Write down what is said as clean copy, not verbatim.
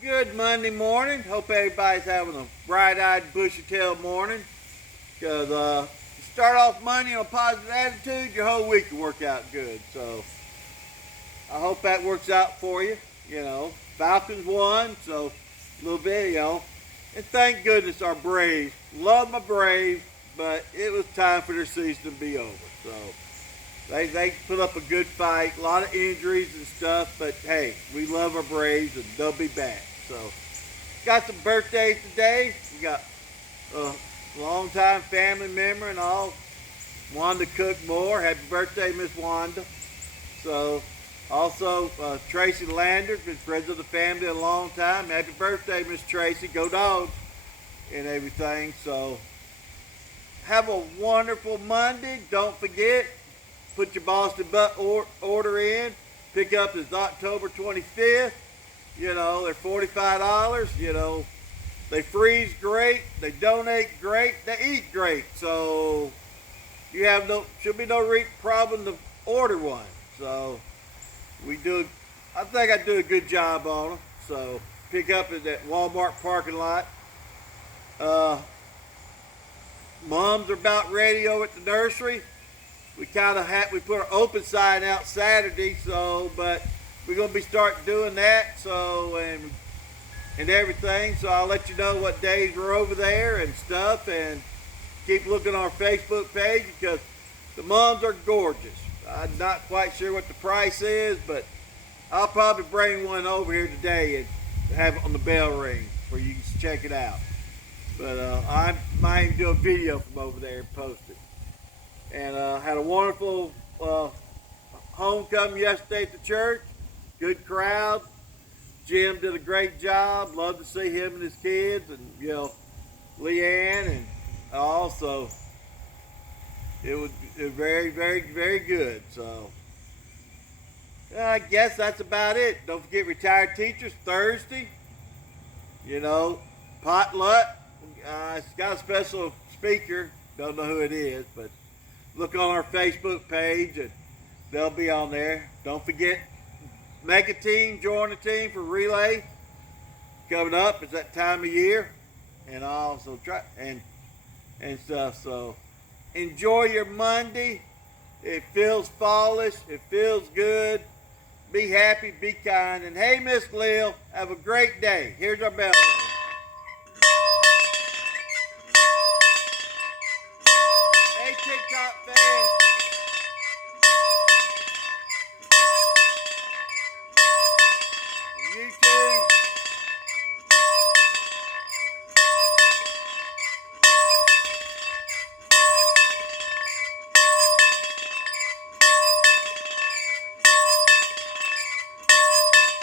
Good Monday morning. Hope everybody's having a bright-eyed, bushy-tailed morning. Because you start off Monday on a positive attitude, your whole week will work out good. So I hope that works out for you. Falcons won, so a little bit, And thank goodness our Braves. Love my Braves, but it was time for their season to be over. So they put up a good fight, a lot of injuries and stuff, but hey, we love our Braves and they'll be back. So got some birthdays today. We got a longtime family member and all, Wanda Cookmore. Happy birthday, Miss Wanda. So also Tracy Lander, been friends of the family a long time. Happy birthday, Miss Tracy. Go Dogs and everything. So have a wonderful Monday. Don't forget, put your Boston Butt order in. Pick up is October 25th. They're $45. They freeze great. They donate great. They eat great. So you have should be no problem to order one. So I think I do a good job on them. So pick up at that Walmart parking lot. Moms are about ready over at the nursery. We put our open sign out Saturday, but we're gonna be starting doing that. And everything. So I'll let you know what days we're over there and stuff, and keep looking on our Facebook page because the moms are gorgeous. I'm not quite sure what the price is, but I'll probably bring one over here today and have it on the bell ring where you can check it out. But I might even do a video from over there and post it. And had a wonderful homecoming yesterday at the church. Good crowd. Jim did a great job. Love to see him and his kids, and Leanne, and also it was very, very, very good. So I guess that's about it. Don't forget retired teachers Thursday. Potluck. It's got a special speaker. Don't know who it is, but look on our Facebook page and they'll be on there. Don't forget, make a team, join a team for relay coming up. It's that time of year, and also try and stuff. So enjoy your Monday. It feels fallish. It feels good. Be happy. Be kind. And hey, Miss Lil, have a great day. Here's our bell ring. Hey, TikTok fans. YouTube.